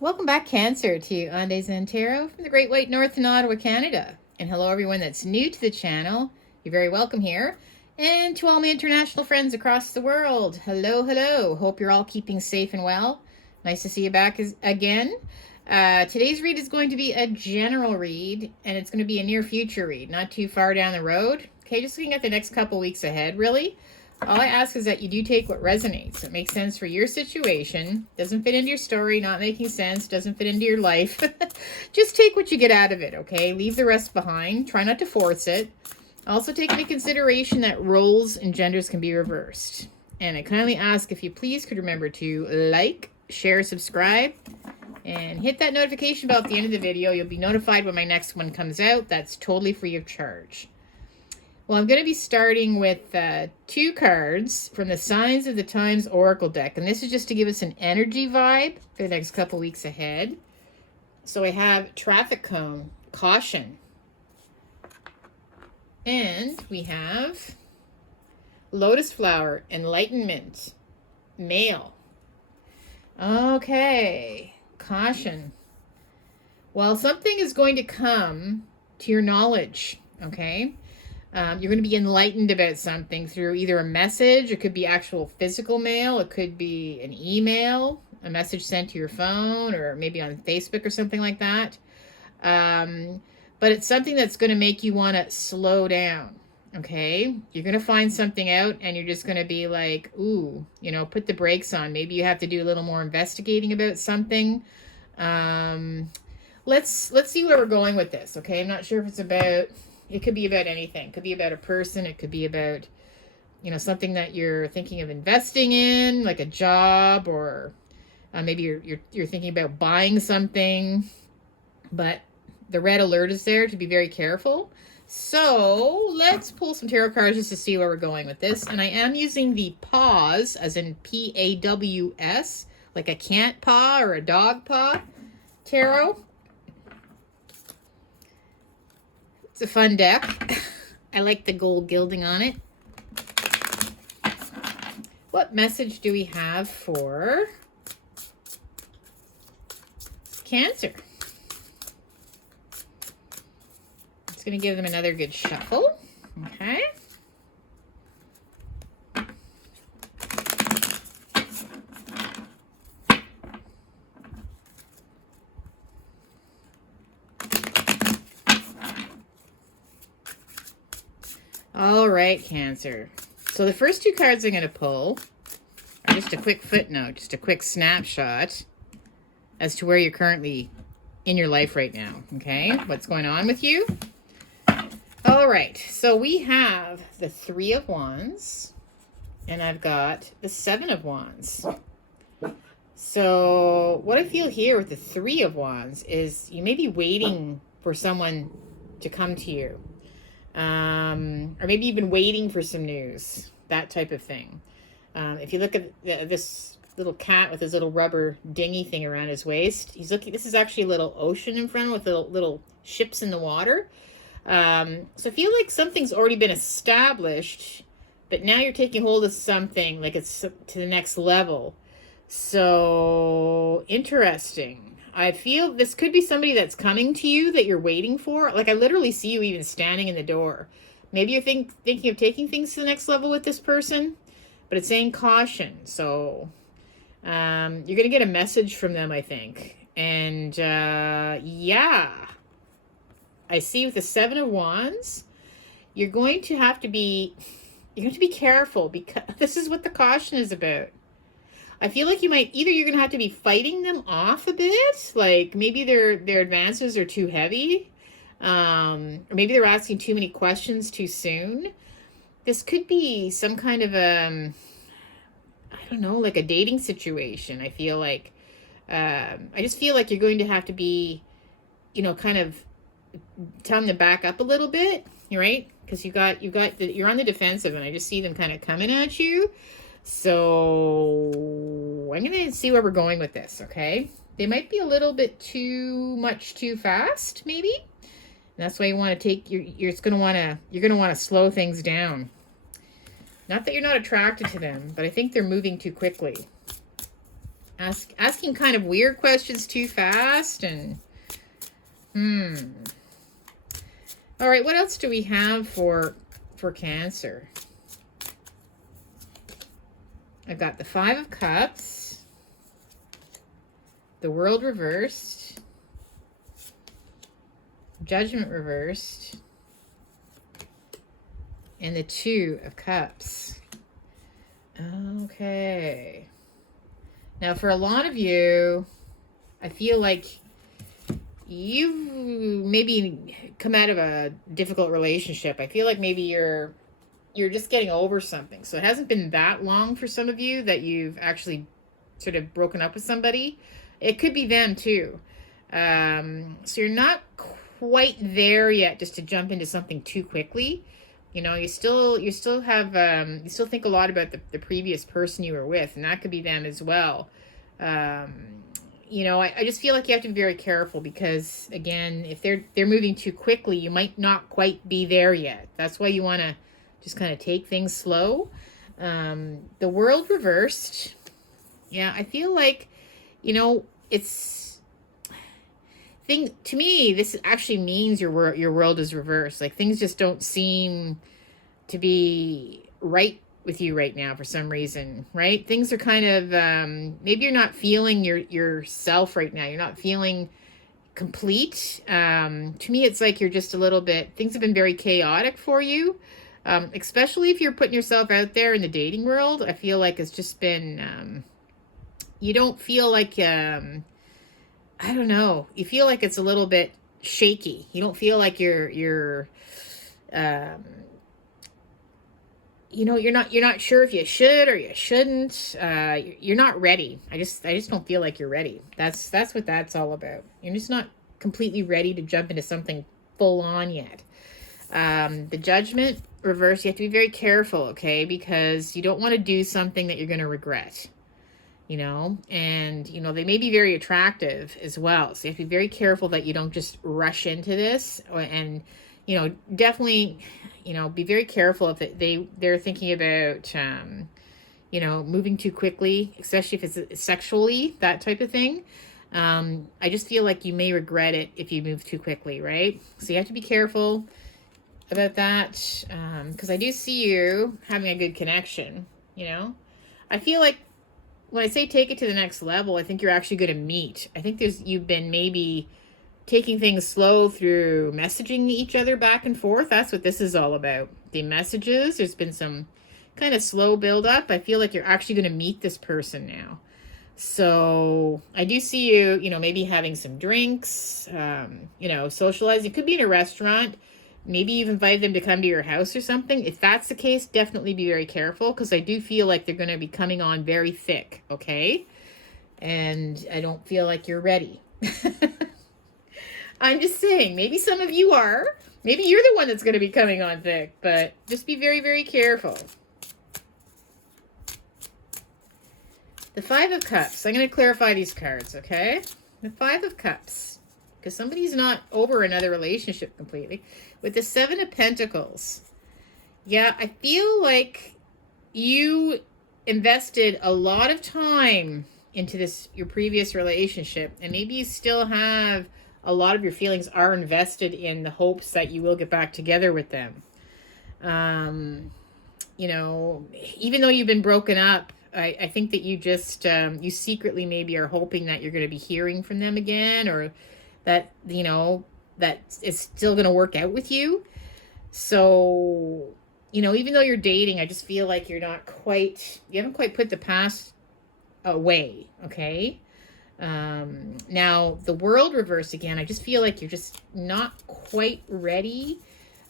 Welcome back, Cancer, to Andes and Tarot from the Great White North in Ottawa, Canada. And hello, everyone that's new to the channel. You're very welcome here. And to all my international friends across the world, hello, hello. Hope you're all keeping safe and well. Nice to see you back again. Today's read is going to be a general read, and it's going to be a near future read, not too far down the road. Okay, just looking at the next couple weeks ahead, really. All I ask is that you do take what resonates. It makes sense for your situation. Doesn't fit into your story, not making sense, doesn't fit into your life. Just take what you get out of it, okay? Leave the rest behind. Try not to force it. Also take into consideration that roles and genders can be reversed. And I kindly ask if you please could remember to like, share, subscribe, and hit that notification bell at the end of the video. You'll be notified when my next one comes out. That's totally free of charge. Well, I'm going to be starting with two cards from the Signs of the Times Oracle deck. And this is just to give us an energy vibe for the next couple weeks ahead. So I have Traffic Cone, Caution. And we have Lotus Flower, Enlightenment, Male. Okay, Caution. Well, something is going to come to your knowledge, okay? You're going to be enlightened about something through either a message, it could be actual physical mail, it could be an email, a message sent to your phone, or maybe on Facebook or something like that. But it's something that's going to make you want to slow down, okay? You're going to find something out and you're just going to be like, ooh, you know, put the brakes on. Maybe you have to do a little more investigating about something. Let's see where we're going with this, okay? I'm not sure if it's about... It could be about anything. It could be about a person. It could be about, you know, something that you're thinking of investing in, like a job, or maybe you're thinking about buying something. But the red alert is there to be very careful. So let's pull some tarot cards just to see where we're going with this. And I am using the paws, as in P-A-W-S, like a cat paw or a dog paw tarot. It's a fun deck. I like the gold gilding on it. What message do we have for Cancer? It's going to give them another good shuffle. Okay. All right, Cancer. So the first two cards I'm going to pull are just a quick footnote, just a quick snapshot as to where you're currently in your life right now, okay? What's going on with you? All right, so we have the Three of Wands, and I've got the Seven of Wands. So what I feel here with the Three of Wands is you may be waiting for someone to come to you. Or maybe you've been waiting for some news, that type of thing. If you look at this little cat with his little rubber dinghy thing around his waist, he's looking. This is actually a little ocean in front with little ships in the water. So I feel like something's already been established, but now you're taking hold of something like it's to the next level. So interesting. I feel this could be somebody that's coming to you that you're waiting for. Like I literally see you even standing in the door. Maybe you're thinking of taking things to the next level with this person, but it's saying caution. So you're going to get a message from them, I think. And yeah, I see with the Seven of Wands, you're going to have to be careful because this is what the caution is about. I feel like you're going to have to be fighting them off a bit. Like maybe their advances are too heavy. Or maybe they're asking too many questions too soon. This could be some kind of I don't know, like a dating situation. I feel like, I just feel like you're going to have to be, you know, kind of tell them to back up a little bit, right? Because you're on the defensive, and I just see them kind of coming at you. So I'm going to see where we're going with this, okay? They might be a little bit too fast, maybe. And that's why you want to take you're going to want to slow things down. Not that you're not attracted to them, but I think they're moving too quickly. asking kind of weird questions too fast. And all right, what else do we have for Cancer? I've got the Five of Cups, the World reversed, Judgment reversed, and the Two of Cups. Okay. Now, for a lot of you, I feel like you've maybe come out of a difficult relationship. I feel like maybe you're just getting over something. So it hasn't been that long for some of you that you've actually sort of broken up with somebody. It could be them too. So you're not quite there yet just to jump into something too quickly. You know, you still have, you still think a lot about the previous person you were with, and that could be them as well. You know, I just feel like you have to be very careful because, again, if they're moving too quickly, you might not quite be there yet. That's why you want to just kind of take things slow. The World reversed. Yeah, I feel like, you know, to me, this actually means your world is reversed. Like, things just don't seem to be right with you right now for some reason, right? Things are kind of, maybe you're not feeling yourself right now. You're not feeling complete. To me, it's like you're just a little bit, things have been very chaotic for you. Especially if you're putting yourself out there in the dating world. I feel like it's just been, you don't feel like, I don't know. You feel like it's a little bit shaky. You don't feel like you're you know, you're not sure if you should or you shouldn't. You're not ready. I just don't feel like you're ready. That's what that's all about. You're just not completely ready to jump into something full on yet. The Judgment reverse, you have to be very careful, okay? Because you don't want to do something that you're going to regret, you know? And, you know, they may be very attractive as well. So you have to be very careful that you don't just rush into this. And, you know, definitely, you know, be very careful if they're thinking about, you know, moving too quickly, especially if it's sexually, that type of thing. I just feel like you may regret it if you move too quickly, right? So you have to be careful about that, because I do see you having a good connection, you know? I feel like when I say take it to the next level, I think you're actually going to meet. I think you've been maybe taking things slow through messaging each other back and forth. That's what this is all about. The messages, there's been some kind of slow build up. I feel like you're actually going to meet this person now. So I do see you, you know, maybe having some drinks, you know, socializing. It could be in a restaurant. Maybe you've invited them to come to your house or something. If that's the case, definitely be very careful because I do feel like they're going to be coming on very thick, okay? And I don't feel like you're ready. I'm just saying, maybe some of you are. Maybe you're the one that's going to be coming on thick, but just be very, very careful. The Five of Cups. I'm going to clarify these cards, okay? The Five of Cups. Because somebody's not over another relationship completely. With the Seven of Pentacles. Yeah, I feel like you invested a lot of time into your previous relationship. And maybe you still have a lot of your feelings are invested in the hopes that you will get back together with them. You know, even though you've been broken up, I think that you just, you secretly maybe are hoping that you're going to be hearing from them again, or that, you know, that it's still going to work out with you. So, you know, even though you're dating, I just feel like you haven't quite put the past away, okay? Now, the World reverse again, I just feel like you're just not quite ready.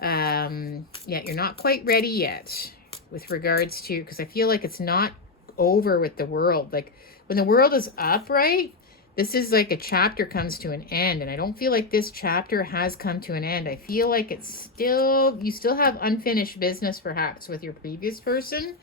Yeah, you're not quite ready yet with regards to, because I feel like it's not over with the World. Like, when the World is upright, this is like a chapter comes to an end, and I don't feel like this chapter has come to an end. I feel like you still have unfinished business perhaps with your previous person.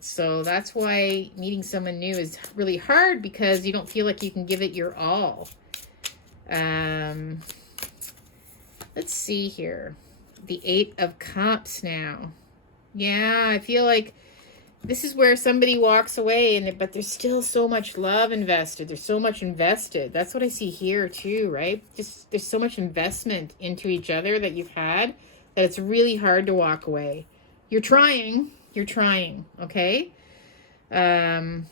So that's why meeting someone new is really hard, because you don't feel like you can give it your all. Let's see here. The Eight of Cups now. Yeah, I feel like this is where somebody walks away, but there's still so much love invested. There's so much invested. That's what I see here too, right? Just there's so much investment into each other that you've had that it's really hard to walk away. You're trying. You're trying. Okay. And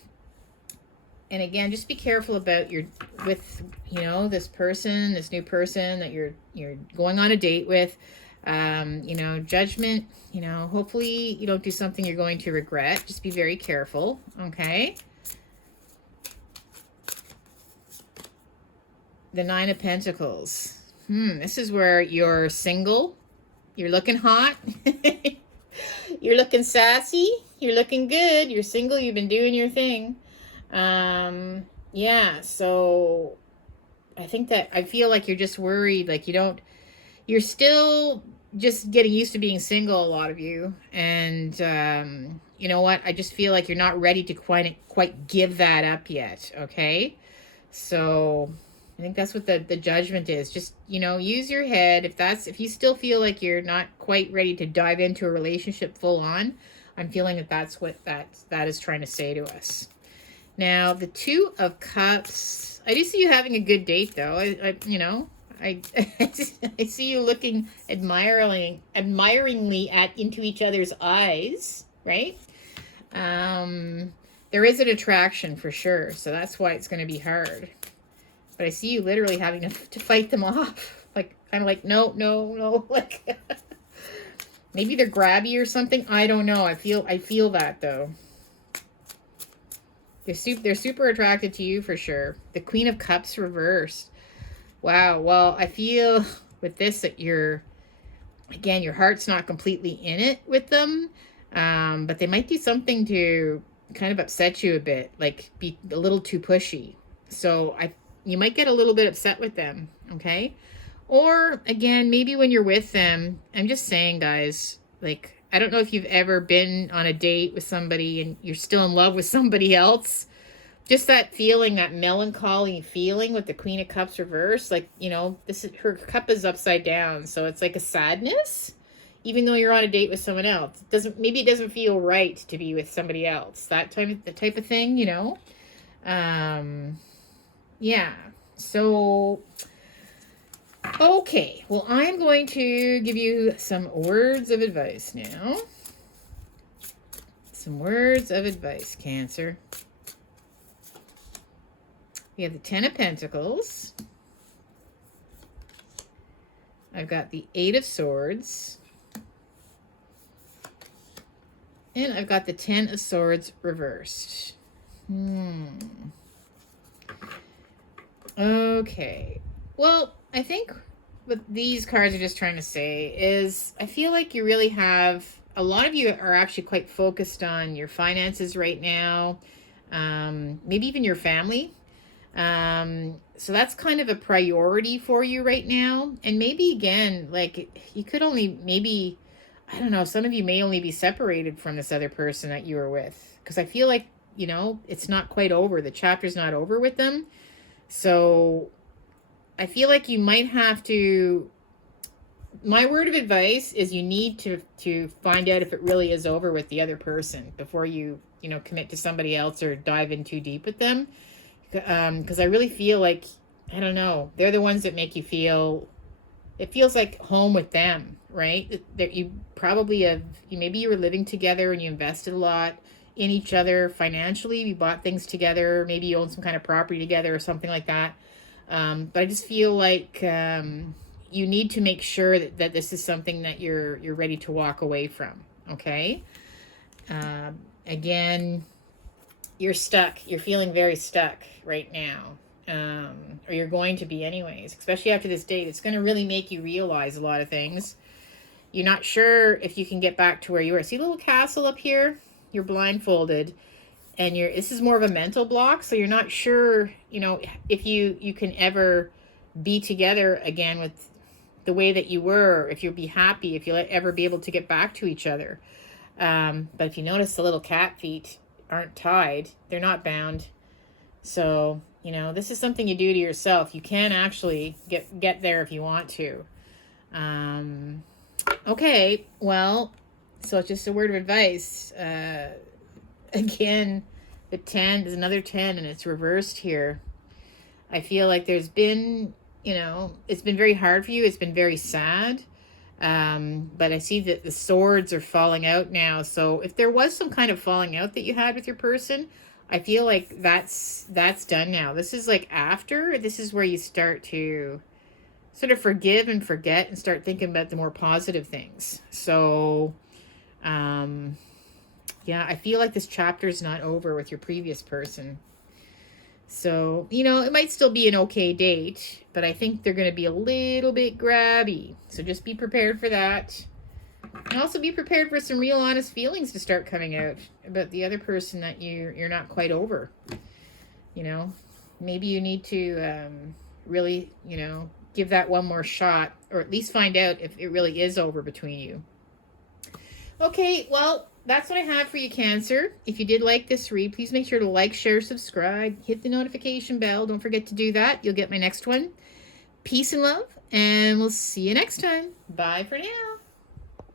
again, just be careful about this person, this new person that you're going on a date with. Judgment, hopefully you don't do something you're going to regret. Just be very careful, okay? The Nine of Pentacles. This is where you're single. You're looking hot. You're looking sassy. You're looking good. You're single. You've been doing your thing. Yeah, so I feel like you're just worried, like you're still just getting used to being single, a lot of you. And you know what? I just feel like you're not ready to quite give that up yet, okay? So I think that's what the judgment is. Just, use your head. If you still feel like you're not quite ready to dive into a relationship full on, I'm feeling that's what that is trying to say to us. Now, the Two of Cups. I do see you having a good date, though. I see you looking admiringly into each other's eyes, right? There is an attraction for sure, so that's why it's going to be hard. But I see you literally having to fight them off, kind of like no, like maybe they're grabby or something. I don't know. I feel that though. They're super attracted to you for sure. The Queen of Cups reversed. Wow. Well, I feel with this that your heart's not completely in it with them, but they might do something to kind of upset you a bit, like be a little too pushy. So you might get a little bit upset with them, okay? Or again, maybe when you're with them, I'm just saying, guys, like, I don't know if you've ever been on a date with somebody and you're still in love with somebody else. Just that feeling, that melancholy feeling with the Queen of Cups reversed, like, her cup is upside down, so it's like a sadness, even though you're on a date with someone else. Maybe it doesn't feel right to be with somebody else. The type of thing, Yeah. So, okay. Well, I'm going to give you some words of advice now. Some words of advice, Cancer. We have the Ten of Pentacles. I've got the Eight of Swords. And I've got the Ten of Swords reversed. Okay. Well, I think what these cards are just trying to say is I feel like you really have, a lot of you are actually quite focused on your finances right now, maybe even your family. So that's kind of a priority for you right now. And maybe again, like you could only maybe, I don't know, some of you may only be separated from this other person that you were with. Because I feel like, it's not quite over. The chapter's not over with them. So I feel like you might have to, my word of advice is you need to find out if it really is over with the other person before you, commit to somebody else or dive in too deep with them. Because I really feel like, I don't know, they're the ones that make you feel, it feels like home with them, right? That you probably have, maybe you were living together and you invested a lot in each other financially. You bought things together. Maybe you own some kind of property together or something like that. But I just feel like you need to make sure that this is something that you're ready to walk away from, okay? Again, you're stuck. You're feeling very stuck right now. Or you're going to be anyways, especially after this date. It's going to really make you realize a lot of things. You're not sure if you can get back to where you were. See the little castle up here? You're blindfolded. And this is more of a mental block, so you're not sure, if you can ever be together again with the way that you were, if you'll be happy, if you'll ever be able to get back to each other. But if you notice the little cat feet aren't tied, they're not bound. So, this is something you do to yourself. You can actually get there if you want to. Okay, well, so it's just a word of advice. Again, the 10, there's another 10 and it's reversed here. I feel like there's been, it's been very hard for you. It's been very sad. But I see that the swords are falling out now. So if there was some kind of falling out that you had with your person, I feel like that's done now. This is like after. This is where you start to sort of forgive and forget and start thinking about the more positive things. So, yeah, I feel like this chapter is not over with your previous person. So, it might still be an okay date, but I think they're going to be a little bit grabby. So just be prepared for that. And also be prepared for some real honest feelings to start coming out about the other person that you're not quite over. Maybe you need to really, give that one more shot, or at least find out if it really is over between you. Okay, well, that's what I have for you, Cancer. If you did like this read, please make sure to like, share, subscribe, hit the notification bell. Don't forget to do that. You'll get my next one. Peace and love, and we'll see you next time. Bye for now.